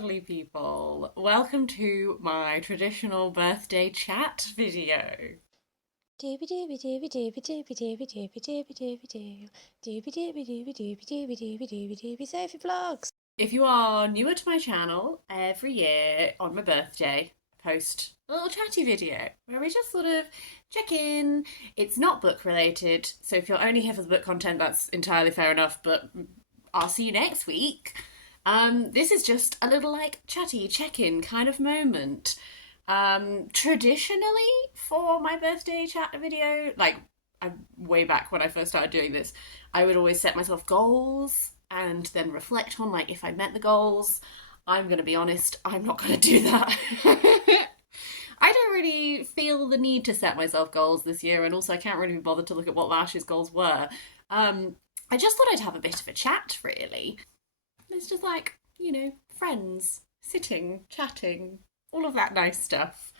lovely people. Welcome to my traditional birthday chat video. Doobie doobie doobie doobie doobie doobie doobie doobie doobie doo. Doobie doobie doobie doobie doobie doobie doobie doobie Sophie Vlogs. If you are newer to my channel, every year on my birthday, I post a little chatty video where we just sort of check in. It's not book related, so if you're only here for the book content, that's entirely fair enough, but I'll see you next week. This is just a little like chatty check-in kind of moment. Traditionally for my birthday chat video, like way back when I first started doing this, I would always set myself goals and then reflect on like if I met the goals. I'm gonna be honest, I'm not gonna do that. I don't really feel the need to set myself goals this year, and also I can't really be bothered to look at what last year's goals were. I just thought I'd have a bit of a chat, really. It's just like, friends, sitting, chatting, all of that nice stuff.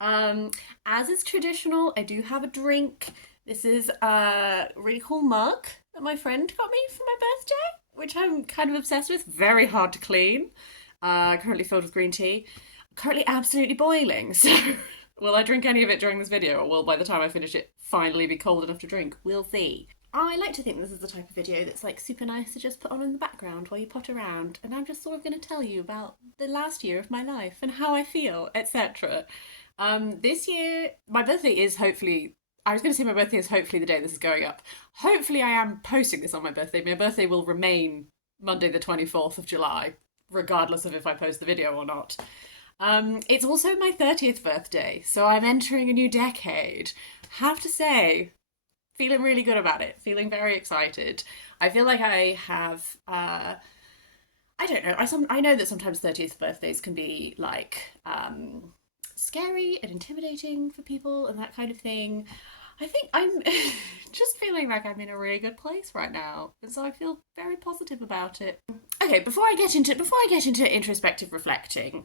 As is traditional, I do have a drink. This is a really cool mug that my friend got me for my birthday, which I'm kind of obsessed with. Very hard to clean. Currently filled with green tea. Currently absolutely boiling, so will I drink any of it during this video, or will by the time I finish it finally be cold enough to drink? We'll see. I like to think this is the type of video that's like super nice to just put on in the background while you pot around, and I'm just sort of going to tell you about the last year of my life and how I feel, etc. This year, my birthday is hopefully, I was going to say my birthday is hopefully the day this is going up. Hopefully I am posting this on my birthday. My birthday will remain Monday the 24th of July, regardless of if I post the video or not. It's also my 30th birthday, so I'm entering a new decade. Have to say, feeling really good about it, feeling very excited. I feel like I have, I don't know, I know that sometimes 30th birthdays can be like scary and intimidating for people and that kind of thing. I think I'm just feeling like I'm in a really good place right now, and so I feel very positive about it. Okay, before I get into introspective reflecting,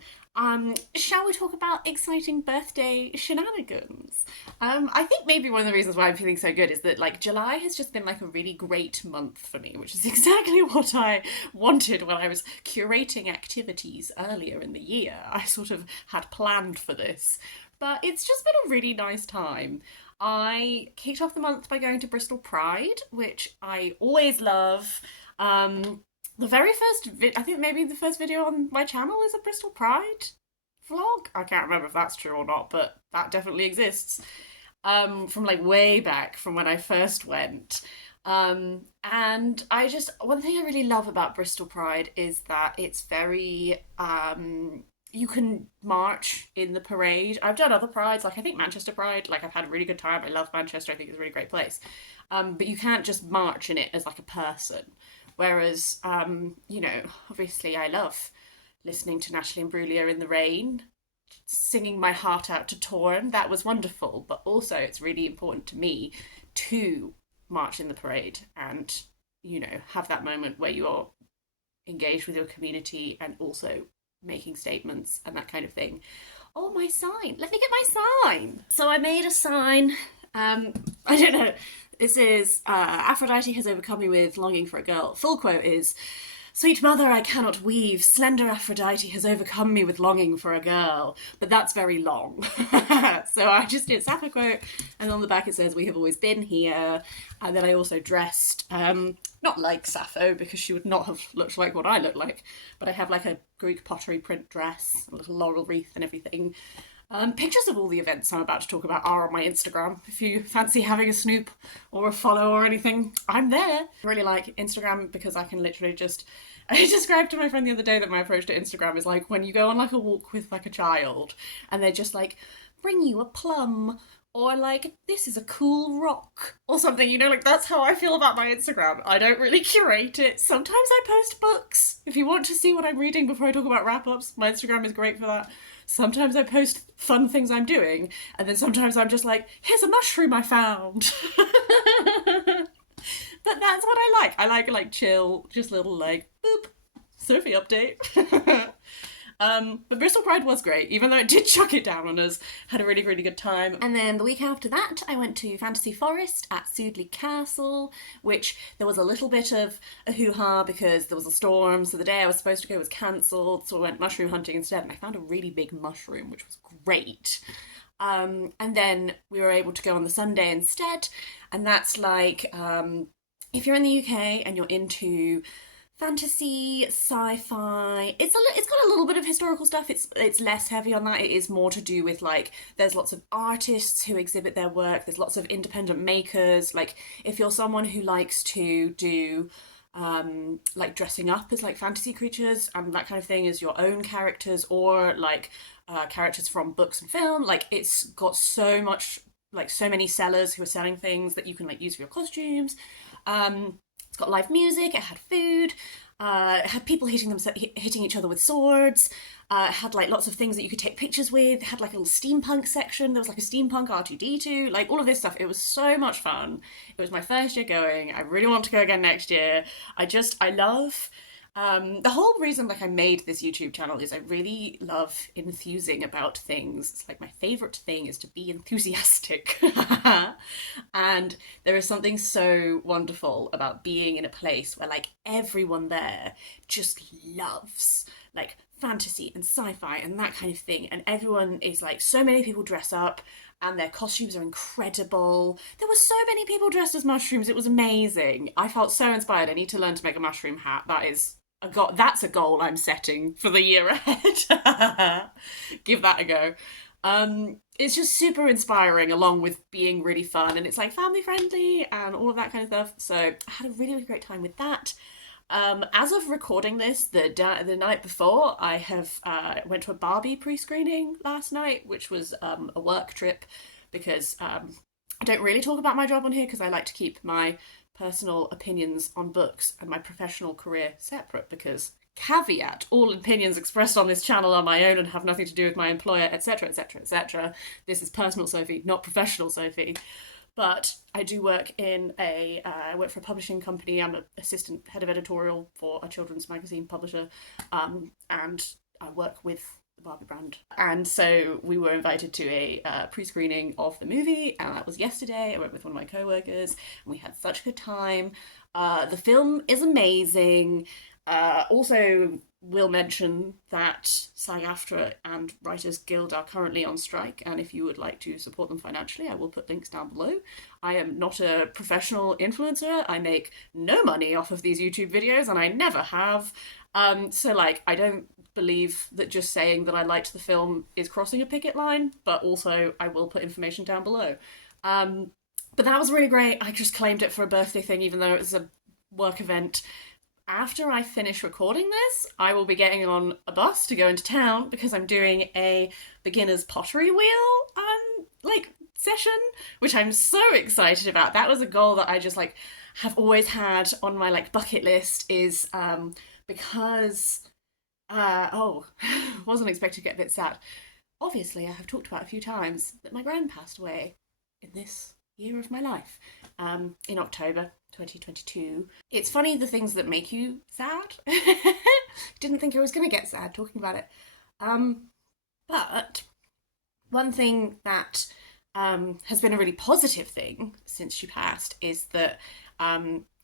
shall we talk about exciting birthday shenanigans? I think maybe one of the reasons why I'm feeling so good is that like July has just been like a really great month for me, which is exactly what I wanted when I was curating activities earlier in the year. I sort of had planned for this, but it's just been a really nice time. I kicked off the month by going to Bristol Pride, which I always love. The very first, I think maybe the first video on my channel is a Bristol Pride vlog. I can't remember if that's true or not, but that definitely exists. From like way back from when I first went. And one thing I really love about Bristol Pride is that it's very, you can march in the parade. I've done other prides, like I think Manchester Pride, like I've had a really good time. I love Manchester, I think it's a really great place. But you can't just march in it as like a person. Whereas, obviously I love listening to Natalie Imbruglia in the rain, singing my heart out to Torn. That was wonderful. But also it's really important to me to march in the parade and, have that moment where you're engaged with your community and also making statements and that kind of thing. Oh, my sign. Let me get my sign. So I made a sign. I don't know. This is Aphrodite has overcome me with longing for a girl. Full quote is, "Sweet mother, I cannot weave. Slender Aphrodite has overcome me with longing for a girl." But that's very long. So I just did Sappho quote, and on the back it says, "We have always been here." And then I also dressed, not like Sappho, because she would not have looked like what I look like, but I have like a Greek pottery print dress, a little laurel wreath and everything. Pictures of all the events I'm about to talk about are on my Instagram. If you fancy having a snoop or a follow or anything, I'm there. I really like Instagram because I can literally just... I described to my friend the other day that my approach to Instagram is like when you go on like a walk with like a child and they just like bring you a plum or like, "This is a cool rock," or something, like that's how I feel about my Instagram. I don't really curate it. Sometimes I post books. If you want to see what I'm reading before I talk about wrap-ups, my Instagram is great for that. Sometimes I post fun things I'm doing, and then sometimes I'm just like, "Here's a mushroom I found." But that's what I like. I like chill, just little like, boop, Sophie update. But Bristol Pride was great, even though it did chuck it down on us. Had a really, really good time. And then the week after that, I went to Fantasy Forest at Sudeley Castle, which there was a little bit of a hoo-ha because there was a storm, so the day I was supposed to go was cancelled, so I went mushroom hunting instead, and I found a really big mushroom, which was great. And then we were able to go on the Sunday instead, and that's like, if you're in the UK and you're into fantasy, sci-fi, it's got a little bit of historical stuff. It's less heavy on that. It is more to do with like there's lots of artists who exhibit their work. There's lots of independent makers. Like if you're someone who likes to do like dressing up as like fantasy creatures and that kind of thing as your own characters, or like characters from books and film, like it's got so much, like so many sellers who are selling things that you can like use for your costumes. It's got live music. It had food. It had people hitting each other with swords. It had like lots of things that you could take pictures with. It had like a little steampunk section. There was like a steampunk R2D2, like all of this stuff. It was so much fun. It was my first year going. I really want to go again next year. I love the whole reason like I made this YouTube channel is I really love enthusing about things. It's like my favourite thing is to be enthusiastic. And there is something so wonderful about being in a place where like everyone there just loves like fantasy and sci-fi and that kind of thing. And everyone is like, so many people dress up and their costumes are incredible. There were so many people dressed as mushrooms. It was amazing. I felt so inspired. I need to learn to make a mushroom hat. That's a goal I'm setting for the year ahead. Give that a go. It's just super inspiring along with being really fun, and it's like family friendly and all of that kind of stuff. So I had a really, really great time with that. As of recording this, the night before, I have went to a Barbie pre-screening last night, which was a work trip because I don't really talk about my job on here because I like to keep my personal opinions on books and my professional career separate, because caveat, all opinions expressed on this channel are my own and have nothing to do with my employer, etc, etc, etc. This is personal Sophie, not professional Sophie. But I do work I work for a publishing company. I'm an assistant head of editorial for a children's magazine publisher, and I work with the Barbie brand. And so we were invited to a pre-screening of the movie, and that was yesterday. I went with one of my co-workers, and we had such a good time. The film is amazing. Also, will mention that SAG-AFTRA and Writers Guild are currently on strike, and if you would like to support them financially, I will put links down below. I am not a professional influencer. I make no money off of these YouTube videos, and I never have. So, like, I don't believe that just saying that I liked the film is crossing a picket line, but also I will put information down below. But that was really great. I just claimed it for a birthday thing, even though it was a work event. After I finish recording this, I will be getting on a bus to go into town because I'm doing a beginner's pottery wheel session, which I'm so excited about. That was a goal that I just like have always had on my like bucket list, is because wasn't expected to get a bit sad. Obviously, I have talked about a few times that my gran passed away in this year of my life, in October 2022. It's funny the things that make you sad. Didn't think I was going to get sad talking about it. But one thing that has been a really positive thing since she passed is that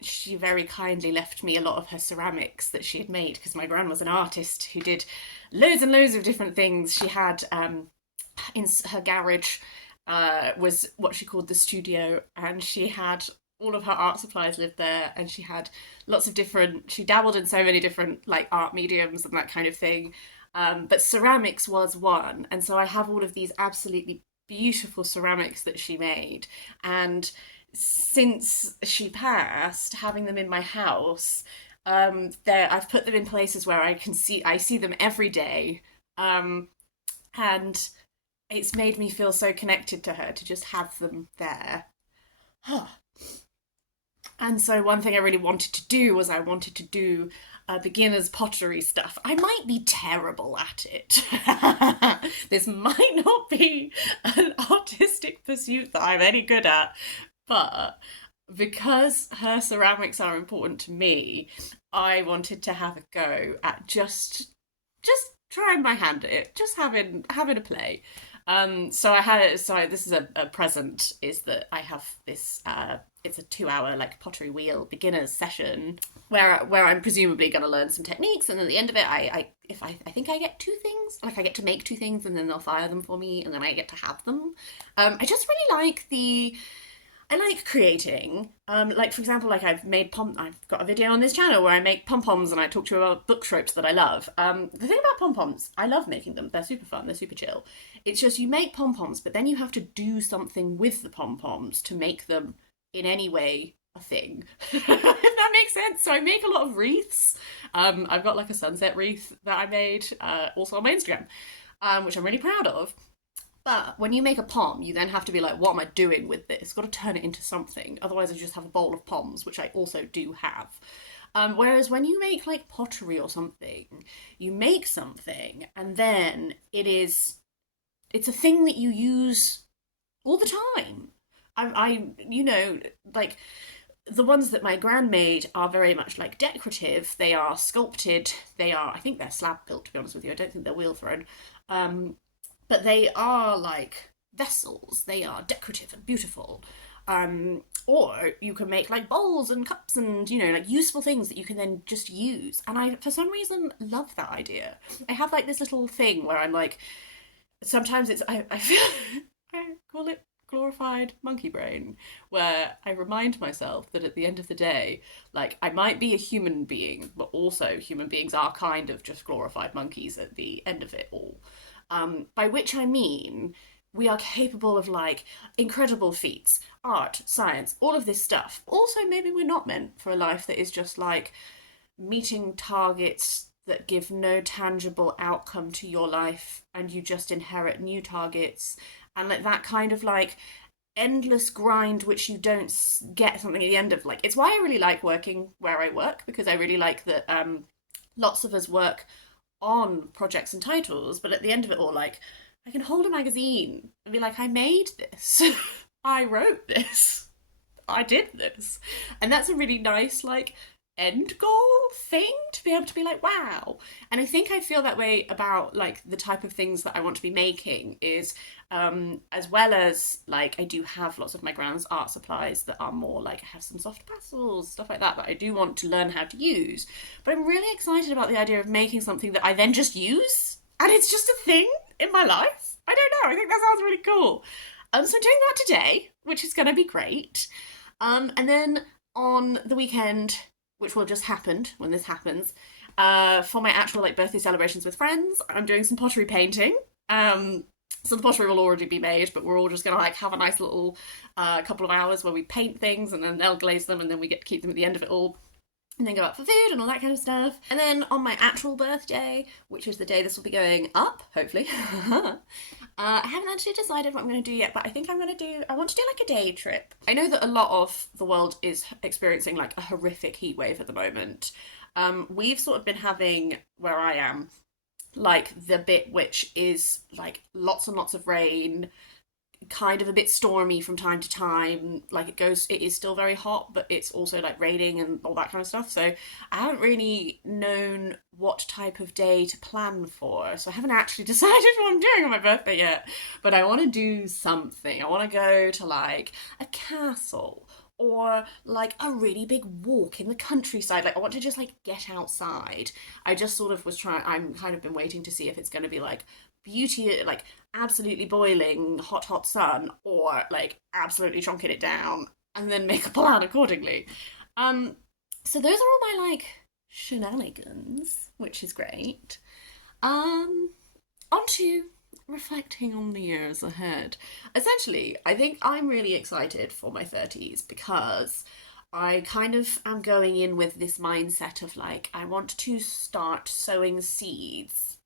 she very kindly left me a lot of her ceramics that she had made, because my gran was an artist who did loads and loads of different things. She had in her garage was what she called the studio, and she had all of her art supplies lived there, and she had lots of she dabbled in so many different like art mediums and that kind of thing, but ceramics was one. And so I have all of these absolutely beautiful ceramics that she made, and since she passed, having them in my house, I've put them in places where I see them every day, and it's made me feel so connected to her to just have them there. And so one thing I really wanted to do was beginner's pottery stuff. I might be terrible at it. This might not be an artistic pursuit that I'm any good at, but because her ceramics are important to me, I wanted to have a go at just trying my hand at it, just having a play. So this is a present, is that I have this it's a 2 hour like pottery wheel beginners session where I'm presumably going to learn some techniques, and at the end of it, I think I get two things. Like, I get to make two things, and then they'll fire them for me, and then I get to have them. I just really like I like creating. Like, for example, like I've got a video on this channel where I make pom poms, and I talk to you about book tropes that I love. The thing about pom poms, I love making them. They're super fun. They're super chill. It's just you make pom poms, but then you have to do something with the pom poms to make them in any way a thing. If that makes sense. So I make a lot of wreaths. I've got like a sunset wreath that I made, also on my Instagram, which I'm really proud of. But when you make a pom, you then have to be like, what am I doing with this? Got to turn it into something. Otherwise, I just have a bowl of poms, which I also do have. Whereas when you make like pottery or something, you make something and then it's a thing that you use all the time. You know, like the ones that my gran made are very much like decorative. They are sculpted. I think they're slab built, to be honest with you. I don't think they're wheel thrown. But they are like vessels. They are decorative and beautiful. Or you can make like bowls and cups and, you know, like useful things that you can then just use. And I, for some reason, love that idea. I have like this little thing where I'm like, sometimes I feel, I call it glorified monkey brain, where I remind myself that at the end of the day, like, I might be a human being, but also human beings are kind of just glorified monkeys at the end of it all. By which I mean we are capable of like incredible feats, art, science, all of this stuff. Also, maybe we're not meant for a life that is just like meeting targets that give no tangible outcome to your life, and you just inherit new targets, and like that kind of like endless grind which you don't get something at the end of. Like, it's why I really like working where I work, because I really like that lots of us work on projects and titles, but at the end of it all, like, I can hold a magazine and be like, I made this. I wrote this. I did this. And that's a really nice, like, end goal thing to be able to be like, wow. And I think I feel that way about like the type of things that I want to be making is as well as like I do have lots of my grand's art supplies that are more like, I have some soft pastels, stuff like that I do want to learn how to use. But I'm really excited about the idea of making something that I then just use, and it's just a thing in my life. I don't know, I think that sounds really cool. So I'm doing that today, which is going to be great. And then on the weekend, which will have just happened when this happens, for my actual like birthday celebrations with friends, I'm doing some pottery painting. So the pottery will already be made, but we're all just gonna like have a nice little couple of hours where we paint things, and then they'll glaze them, and then we get to keep them at the end of it all, and then go out for food and all that kind of stuff. And then on my actual birthday, which is the day this will be going up, hopefully, I haven't actually decided what I'm going to do yet, but I think I want to do like a day trip. I know that a lot of the world is experiencing like a horrific heat wave at the moment. We've sort of been having, where I am, like the bit which is like lots and lots of rain, kind of a bit stormy from time to time. Like it is still very hot, but it's also like raining and all that kind of stuff. So I haven't really known what type of day to plan for. So I haven't actually decided what I'm doing on my birthday yet. But I want to do something. I want to go to like a castle, or like a really big walk in the countryside. Like, I want to just like get outside. I just sort of I'm kind of been waiting to see if it's going to be like beauty, like absolutely boiling hot sun, or like absolutely chonking it down, and then make a plan accordingly. So those are all my like shenanigans, which is great. On to reflecting on the years ahead. Essentially, I think I'm really excited for my 30s because I kind of am going in with this mindset of like, I want to start sowing seeds.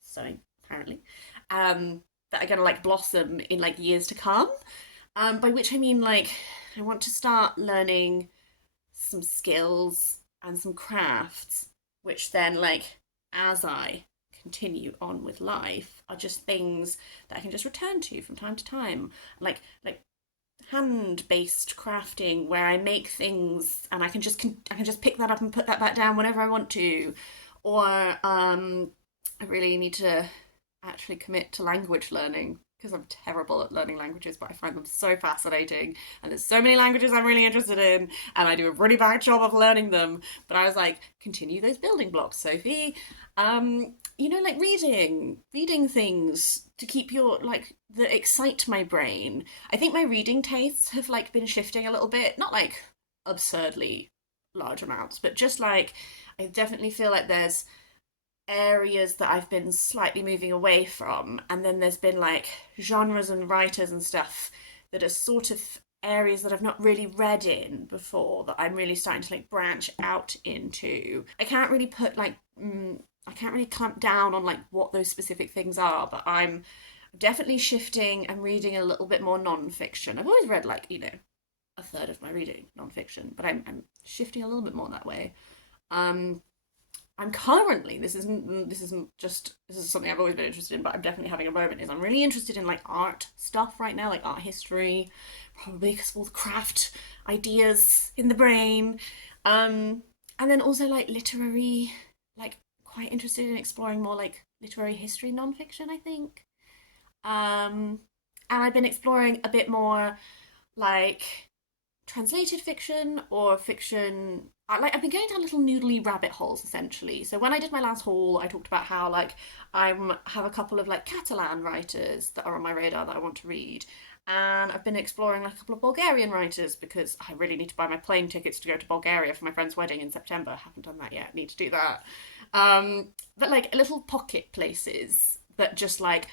Sowing, apparently. That are gonna like blossom in like years to come. By which I mean like, I want to start learning some skills and some crafts, which then like, as I continue on with life, are just things that I can just return to from time to time, like hand-based crafting, where I make things and I can just pick that up and put that back down whenever I want to, or I really need to actually commit to language learning because I'm terrible at learning languages, but I find them so fascinating. And there's so many languages I'm really interested in, and I do a really bad job of learning them. But I was like, continue those building blocks, Sophie. Like reading things to keep your like that excite my brain. I think my reading tastes have like been shifting a little bit, not like absurdly large amounts, but just like I definitely feel like there's areas that I've been slightly moving away from, and then there's been like genres and writers and stuff that are sort of areas that I've not really read in before that I'm really starting to like branch out into. I can't really put like I can't really clamp down on like what those specific things are, but I'm definitely shifting and reading a little bit more non-fiction. I've always read like, a third of my reading non-fiction, but I'm shifting a little bit more that way. Um, I'm currently this is something I've always been interested in, but I'm definitely having a moment. Is I'm really interested in like art stuff right now, like art history, probably because of all the craft ideas in the brain, and then also like literary, like quite interested in exploring more like literary history nonfiction. I think, and I've been exploring a bit more like translated fiction or fiction. I've been going down little noodly rabbit holes essentially. So when I did my last haul, I talked about how like I have a couple of like Catalan writers that are on my radar that I want to read, and I've been exploring like a couple of Bulgarian writers because I really need to buy my plane tickets to go to Bulgaria for my friend's wedding in September. I haven't done that yet. Need to do that. But like little pocket places that just like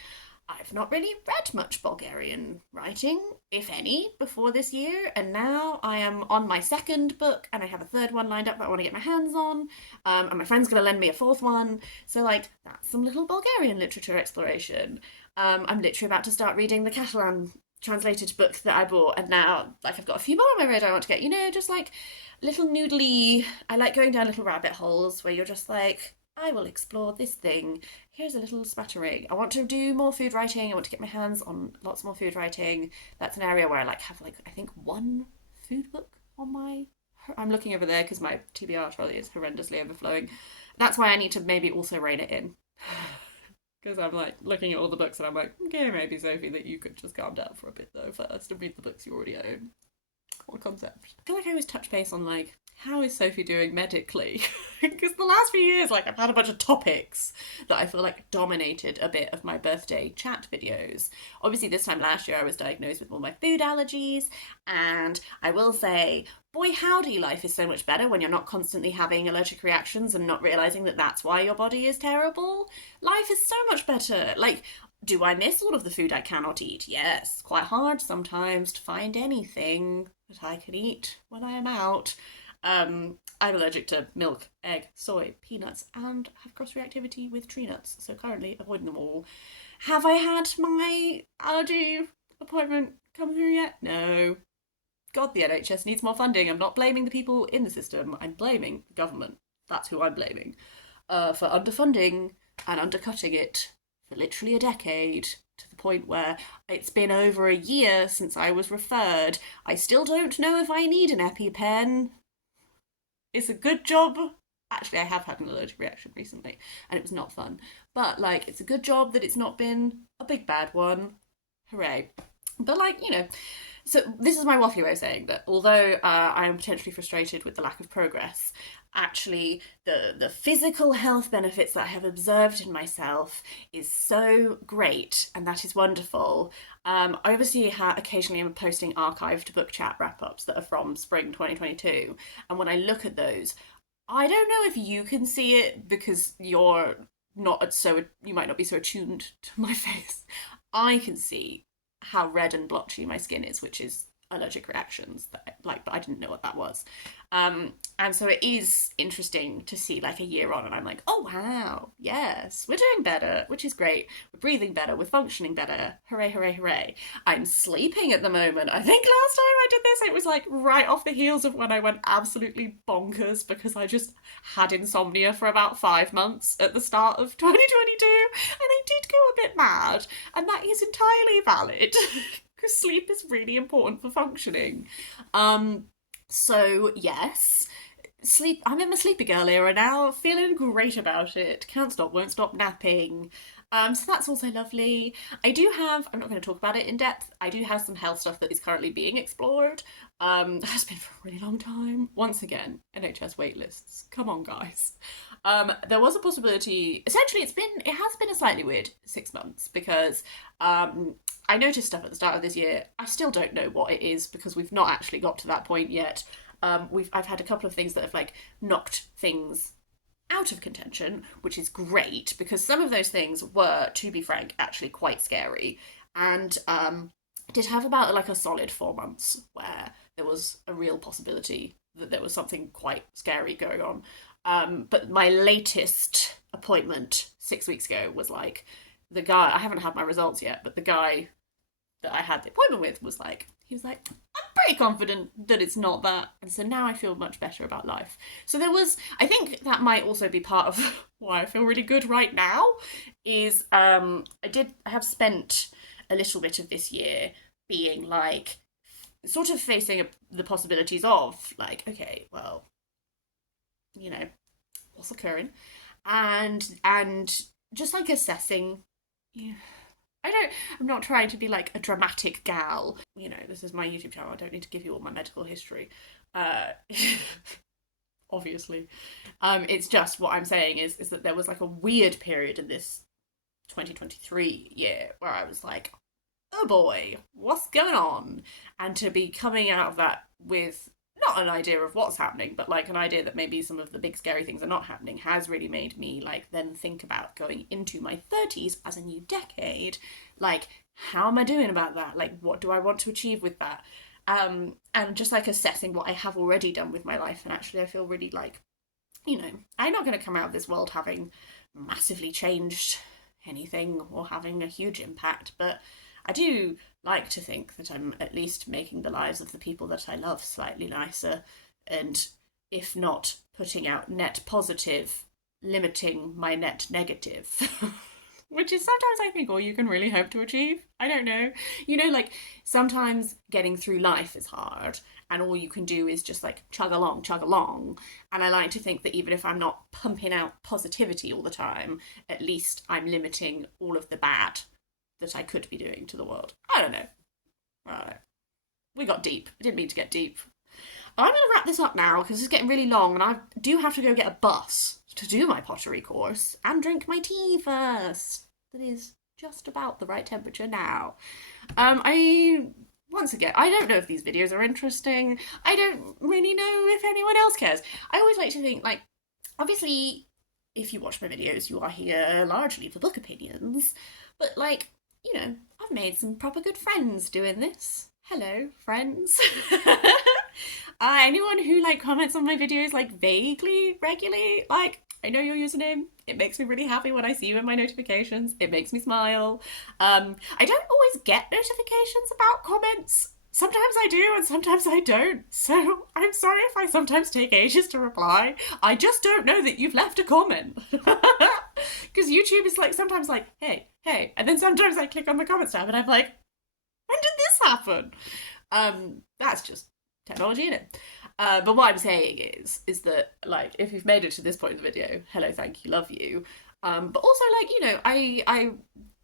I've not really read much Bulgarian writing, if any, before this year, and now I am on my second book, and I have a third one lined up that I want to get my hands on, and my friend's going to lend me a fourth one, so, like, that's some little Bulgarian literature exploration. I'm literally about to start reading the Catalan translated book that I bought, and now, like, I've got a few more on my radar I want to get, just, like, little noodly. I like going down little rabbit holes where you're just like, I will explore this thing. Here's a little smattering. I want to do more food writing. I want to get my hands on lots more food writing. That's an area where I like have like I think one food book on my. I'm looking over there because my TBR trolley is horrendously overflowing. That's why I need to maybe also rein it in. Because I'm like looking at all the books and I'm like, okay, maybe Sophie, that you could just calm down for a bit though first and read the books you already own. What concept? I feel like I always touch base on like how is Sophie doing medically? Because the last few years, like I've had a bunch of topics that I feel like dominated a bit of my birthday chat videos. Obviously, this time last year I was diagnosed with all my food allergies, and I will say, boy howdy, life is so much better when you're not constantly having allergic reactions and not realizing that that's why your body is terrible. Life is so much better. Like, do I miss all of the food I cannot eat? Yes, quite hard sometimes to find anything that I can eat when I am out. I'm allergic to milk, egg, soy, peanuts, and have cross reactivity with tree nuts, so currently avoiding them all. Have I had my allergy appointment come through yet? No. God, the NHS needs more funding. I'm not blaming the people in the system, I'm blaming the government. That's who I'm blaming. For underfunding and undercutting it for literally a decade, to the point where it's been over a year since I was referred. I still don't know if I need an EpiPen. It's a good job. Actually, I have had an allergic reaction recently, and it was not fun. But, like, it's a good job that it's not been a big bad one. Hooray. But, like, so this is my waffly way of saying that although I am potentially frustrated with the lack of progress, actually the physical health benefits that I have observed in myself is so great, and that is wonderful. I obviously occasionally am posting archived book chat wrap-ups that are from spring 2022, and when I look at those, I don't know if you can see it because you're not so, you might not be so attuned to my face. I can see how red and blotchy my skin is, which is allergic reactions that but I didn't know what that was. And so it is interesting to see like a year on and I'm like, oh wow, yes, we're doing better, which is great. We're breathing better, we're functioning better. Hooray, hooray, hooray. I'm sleeping at the moment. I think last time I did this, it was like right off the heels of when I went absolutely bonkers because I just had insomnia for about 5 months at the start of 2022 and I did go a bit mad, and that is entirely valid. Because sleep is really important for functioning. So yes, sleep. I'm in my sleepy girl era now, feeling great about it. Can't stop, won't stop napping. So that's also lovely. I do have, I'm not going to talk about it in depth, I do have some health stuff that is currently being explored. It has been for a really long time. Once again, NHS waitlists. Come on, guys. There was a possibility, essentially it has been a slightly weird 6 months because I noticed stuff at the start of this year. I still don't know what it is because we've not actually got to that point yet. I've had a couple of things that have like knocked things out of contention, which is great because some of those things were, to be frank, actually quite scary. And did have about like a solid 4 months where there was a real possibility that there was something quite scary going on. But my latest appointment 6 weeks ago was like the guy. I haven't had my results yet, but the guy that I had the appointment with was like, he was like, I'm pretty confident that it's not that. And so now I feel much better about life. So there was, I think that might also be part of why I feel really good right now, is I have spent a little bit of this year being like, sort of facing the possibilities of like, okay, well, you know, what's occurring? And just like assessing, yeah, I'm not trying to be like a dramatic gal. You know, this is my YouTube channel. I don't need to give you all my medical history. Uh, obviously. It's just what I'm saying is that there was like a weird period in this 2023 year where I was like, oh boy, what's going on? And to be coming out of that with not an idea of what's happening, but like an idea that maybe some of the big scary things are not happening has really made me like then think about going into my 30s as a new decade. Like, how am I doing about that? Like, what do I want to achieve with that? And just like assessing what I have already done with my life. And actually, I feel really like, you know, I'm not going to come out of this world having massively changed anything or having a huge impact, but I do like to think that I'm at least making the lives of the people that I love slightly nicer, and if not putting out net positive, limiting my net negative. Which is sometimes I think all you can really hope to achieve. I don't know. You know, like sometimes getting through life is hard and all you can do is just like chug along, chug along. And I like to think that even if I'm not pumping out positivity all the time, at least I'm limiting all of the bad that I could be doing to the world. I don't know. I don't know. We got deep. I didn't mean to get deep. I'm going to wrap this up now because it's getting really long and I do have to go get a bus to do my pottery course and drink my tea first. That is just about the right temperature now. Once again, I don't know if these videos are interesting. I don't really know if anyone else cares. I always like to think, like, obviously, if you watch my videos, you are here largely for book opinions. But, like, you know, I've made some proper good friends doing this. Hello, friends. Anyone who, like, comments on my videos, like, vaguely, regularly, like, I know your username. It makes me really happy when I see you in my notifications. It makes me smile. I don't always get notifications about comments. Sometimes I do and sometimes I don't. So I'm sorry if I sometimes take ages to reply. I just don't know that you've left a comment. Because YouTube is like sometimes like, hey, hey. And then sometimes I click on the comments tab and I'm like, when did this happen? That's just technology, innit? But what I'm saying is that, like, if you've made it to this point in the video, hello, thank you, love you. But also, like, you know, I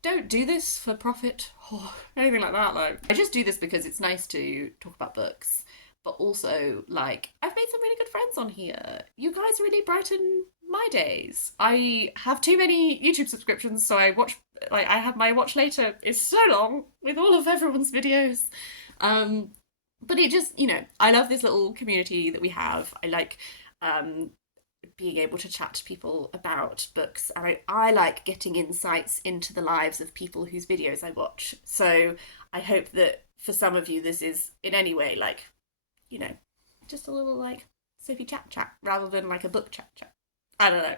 don't do this for profit or anything like that. Like, I just do this because it's nice to talk about books. But also, like, I've made some really good friends on here. You guys really brighten my days. I have too many YouTube subscriptions, so I watch, like, I have my watch later. It's so long with all of everyone's videos. But it just, you know, I love this little community that we have. I like being able to chat to people about books. And I like getting insights into the lives of people whose videos I watch. So I hope that for some of you, this is in any way like, you know, just a little like Sophie chat rather than like a book chat. I don't know.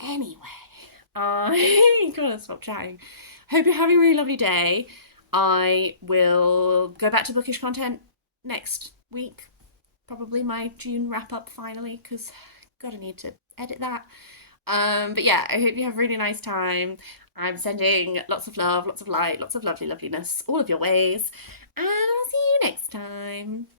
Anyway, I gotta stop chatting. Hope you're having a really lovely day. I will go back to bookish content next week, probably my June wrap up finally, because gotta need to edit that. But yeah, I hope you have a really nice time. I'm sending lots of love, lots of light, lots of lovely loveliness all of your ways, and I'll see you next time.